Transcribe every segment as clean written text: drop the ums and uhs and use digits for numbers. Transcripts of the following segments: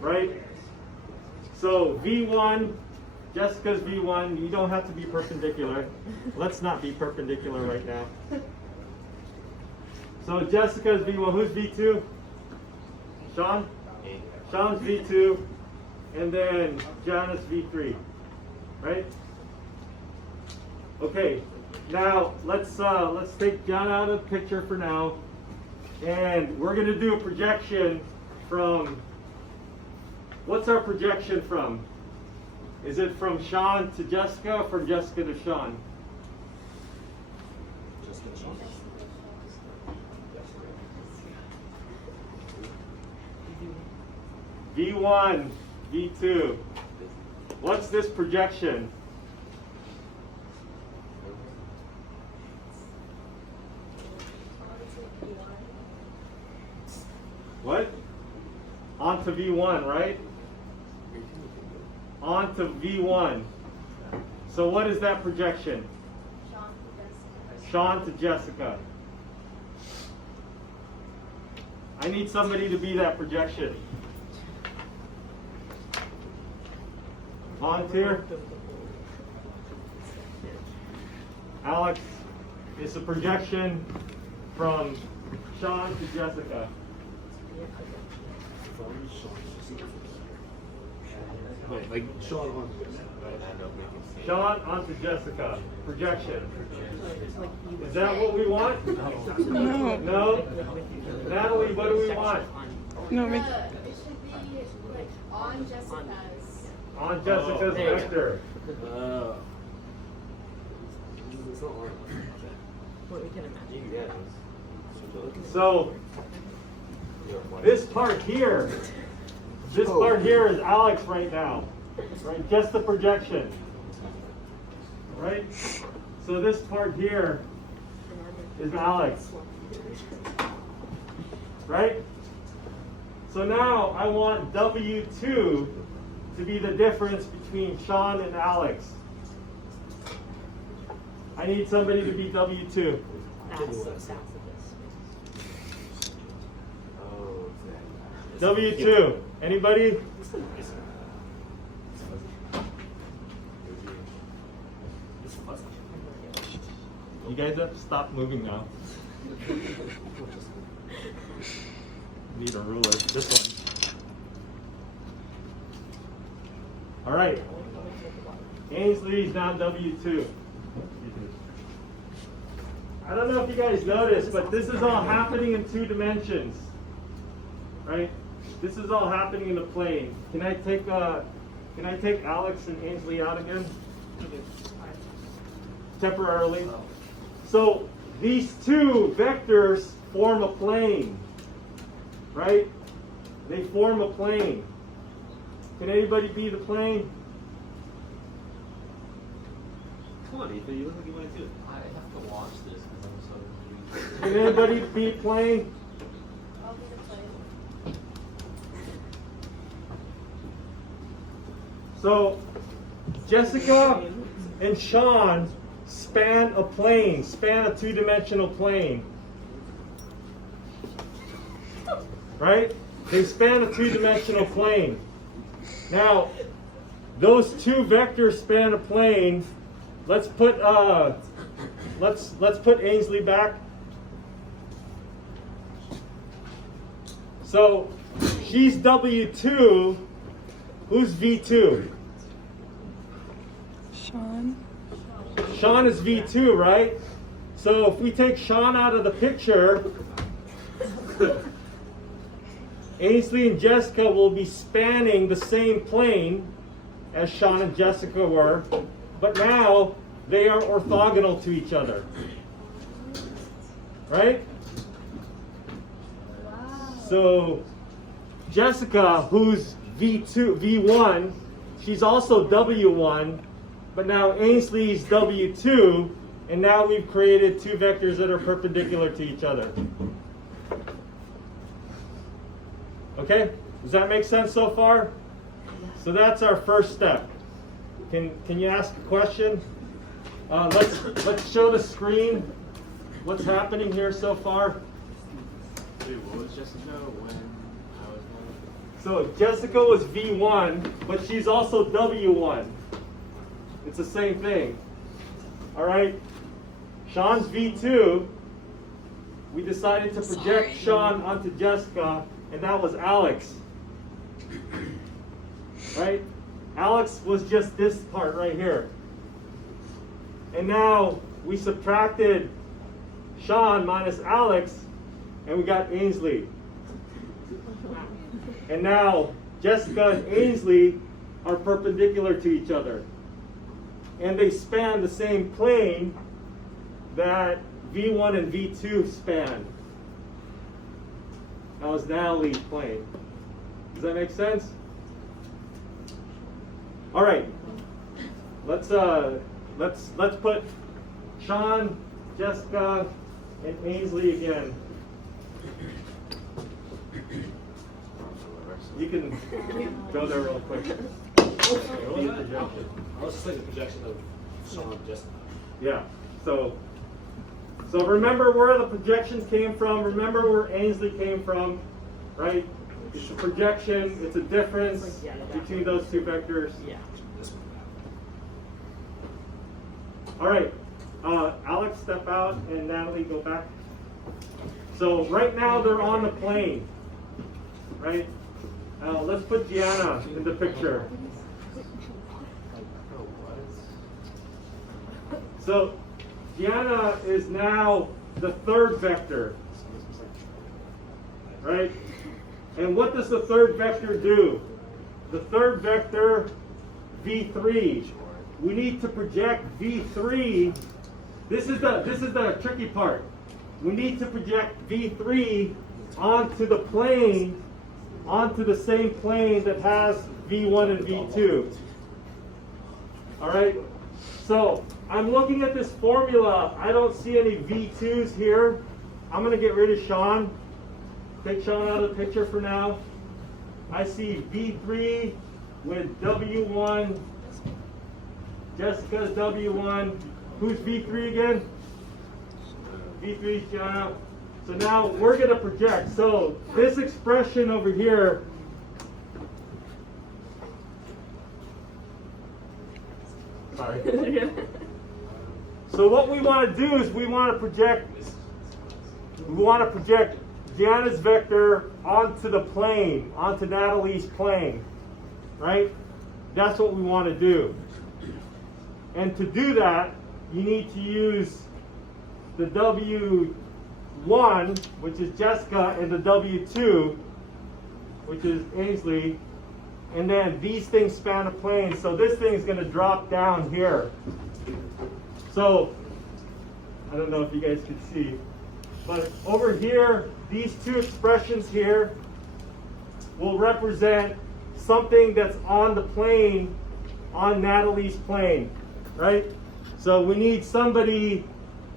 right? So V1, Jessica's V1, you don't have to be perpendicular. Let's not be perpendicular right now. So Jessica's V1, who's V2? Sean? Sean's V2, and then Janice V3, right? Okay, now let's take John out of the picture for now, and we're going to do a projection from. What's our projection from? Is it from Sean to Jessica, or from Jessica to Sean? Jessica to Sean. V1, V2. What's this projection? What? Onto V1, right? Onto V1. So what is that projection? Sean to Jessica. I need somebody to be that projection. Volunteer? Alex, it's a projection from Sean to Jessica. Wait, like Sean on Sean onto Jessica. Projection. Is that what we want? No. No? Natalie, what do we want? No, It should be like on Jessica's. On Jessica's vector. It's not hard. What we can imagine. So this part here is Alex right now. Right? Just the projection. Right? So this part here is Alex. Right? So now I want W2 to be the difference between Sean and Alex. I need somebody to be W2. W2. Anybody? You guys have to stop moving now. Need a ruler. This one. All right. Ainsley's now W2. I don't know if you guys noticed, but this is all happening in 2 dimensions. Right? This is all happening in the plane. Can I take Alex and Ainsley out again? Temporarily. So these 2 vectors form a plane. Right? They form a plane. Can anybody be the plane? Come on, Ethan, you look like you want to do it. I have to watch this because I'm so Can anybody be plane? I'll be the plane. So Jessica and Sean span a plane, span a 2-dimensional plane. Right? They span a 2-dimensional plane. Now, those 2 vectors span a plane. Let's put Ainsley back. So she's W2. Who's V2? Sean. Sean is V2, right? So if we take Sean out of the picture, Ainsley and Jessica will be spanning the same plane as Sean and Jessica were, but now they are orthogonal to each other. Right? Wow. So Jessica, who's V1, she's also W1, but now Ainsley's W2, and now we've created 2 vectors that are perpendicular to each other. Okay? Does that make sense so far? So that's our first step. Can you ask a question? Let's show the screen what's happening here so far. Dude, what was Jessica when I was born? So Jessica was V1, but she's also W1. It's the same thing. All right. Sean's V2. We decided to project Sean onto Jessica, and that was Alex. Right? Alex was just this part right here. And now we subtracted Sean minus Alex, and we got Ainsley. And now Jessica and Ainsley are perpendicular to each other. And they span the same plane that V1 and V2 span. That was Natalie's plane. Does that make sense? All right. Let's put Sean, Jessica, and Ainsley again. You can go there real quick. What was that? I was just like the projection of Sean just. Yeah. So remember where the projections came from. Remember where Ainsley came from, right? It's a projection. It's a difference between those two vectors. Yeah. This one. All right. Alex, step out, and Natalie, go back. So right now they're on the plane, right? Let's put Gianna in the picture. So Gianna is now the third vector, right? And what does the third vector do? The third vector, V3. We need to project V3. This is the tricky part. We need to project V3 onto the plane, onto the same plane that has V1 and V2. All right? So I'm looking at this formula. I don't see any V2s here. I'm going to get rid of Sean. Take Sean out of the picture for now. I see V3 with W1. Jessica's W1. Who's V3 again? V3 is Gianna. So now we're going to project. So this expression over here, sorry. So what we want to do is we want to project Gianna's vector onto the plane, onto Natalie's plane, right? That's what we want to do. And to do that, you need to use the W1, which is Jessica, and the W2, which is Ainsley. And then these things span a plane, so this thing is going to drop down here. So, I don't know if you guys can see, but over here, these two expressions here will represent something that's on the plane, on Natalie's plane, right? So we need somebody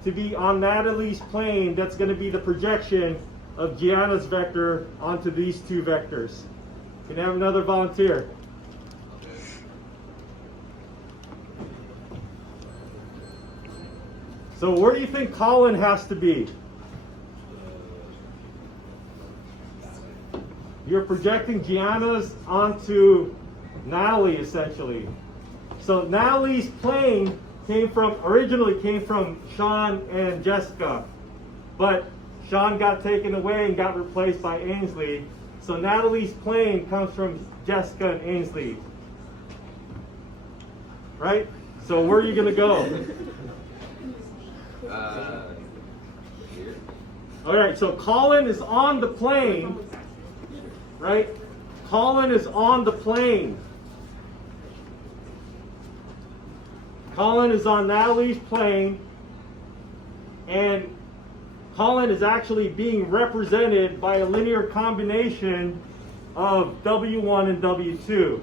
to be on Natalie's plane that's going to be the projection of Gianna's vector onto these two vectors. Can I have another volunteer? So where do you think Colin has to be? You're projecting Gianna's onto Natalie, essentially. So Natalie's plane originally came from Sean and Jessica, but Sean got taken away and got replaced by Ainsley. So Natalie's plane comes from Jessica and Ainsley. Right? So where are you going to go? Here. All right, so Colin is on the plane, right? Colin is on the plane. Colin is on Natalie's plane, and Colin is actually being represented by a linear combination of W1 and W2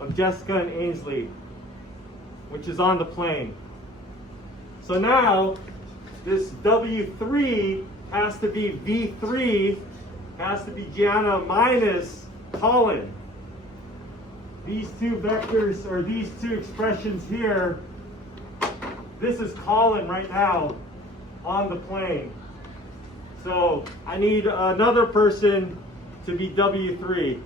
of Jessica and Ainsley, which is on the plane. So now this W3 has to be V3, has to be Gianna minus Colin. These two vectors, or these two expressions here, this is Colin right now on the plane. So I need another person to be W3?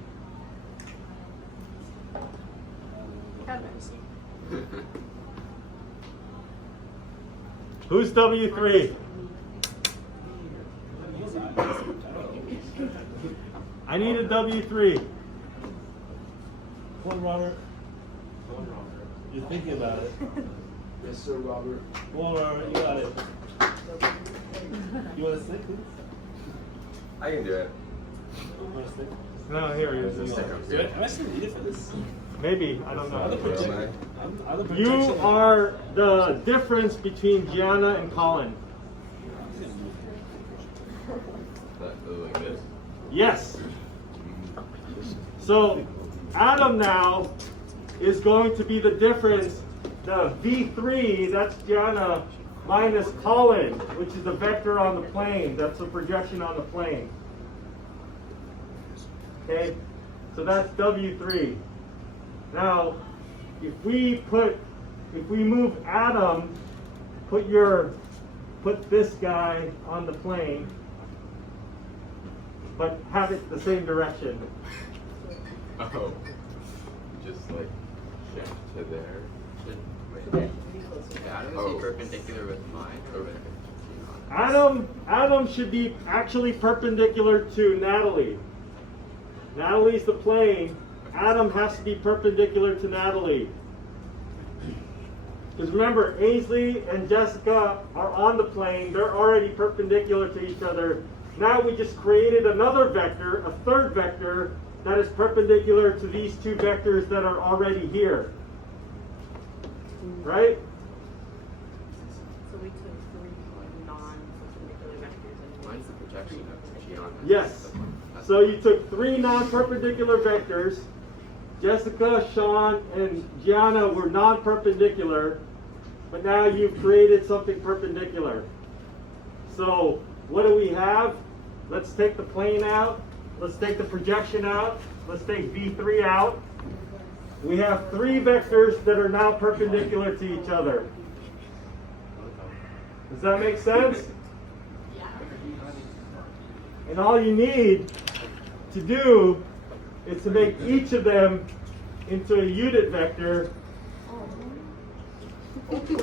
Who's W3? I need a W3. Come on, Robert. You're thinking about it. Yes, sir, Robert. Come on, Robert. You got it. You want a stick? I can do it. You want a stick? No, here he is. Am I still needed for this? Maybe, I don't I'm the know. projector. I'm the You projection. are the difference between Gianna and Colin. That goes like this. Yes. So Adam now is going to be the difference, the V3, that's Gianna, minus Colin, which is the vector on the plane. That's the projection on the plane. Okay? So that's W3. Now, if we move Adam, put this guy on the plane, but have it the same direction. Oh. Just like shift to there. Okay. Adam is he perpendicular with mine or with Adam should be actually perpendicular to Natalie. Natalie's the plane. Adam has to be perpendicular to Natalie. Because remember, Ainsley and Jessica are on the plane. They're already perpendicular to each other. Now we just created another vector, a third vector, that is perpendicular to these two vectors that are already here. Right? So we took 3 non-perpendicular vectors and mine's the projection of Gianna. Yes. So you took 3 non-perpendicular vectors. Jessica, Sean, and Gianna were non-perpendicular, but now you've created something perpendicular. So what do we have? Let's take the plane out. Let's take the projection out. Let's take V3 out. We have 3 vectors that are now perpendicular to each other. Does that make sense? Yeah. And all you need to do is to make each of them into a unit vector. Okay.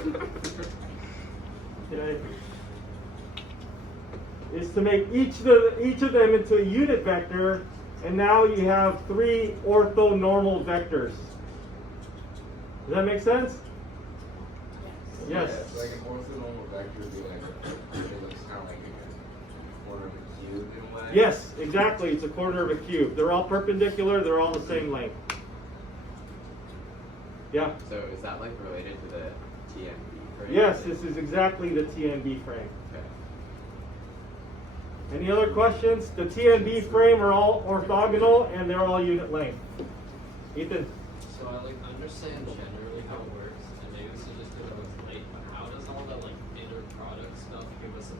Is to make each of them into a unit vector, and now you have 3 orthonormal vectors. Does that make sense? Yes. So like an orthonormal vector would be like it looks kind of like a corner of a cube in a way. Yes, exactly. It's a quarter of a cube. They're all perpendicular. They're all the same length. Yeah. So is that like related to the TMB frame? Yes, this is exactly the TNB frame. Okay. Any other questions? The TNB frame are all orthogonal and they're all unit length. Ethan? So I like understand generally how it works, and maybe this is just because I was late, but how does all that like inner product stuff give us a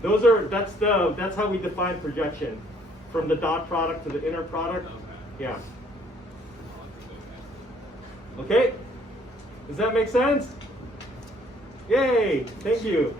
projection? That's how we define projection. From the dot product to the inner product. Okay. Yeah. I'll have to go back. Okay? Does that make sense? Yay! Thank you.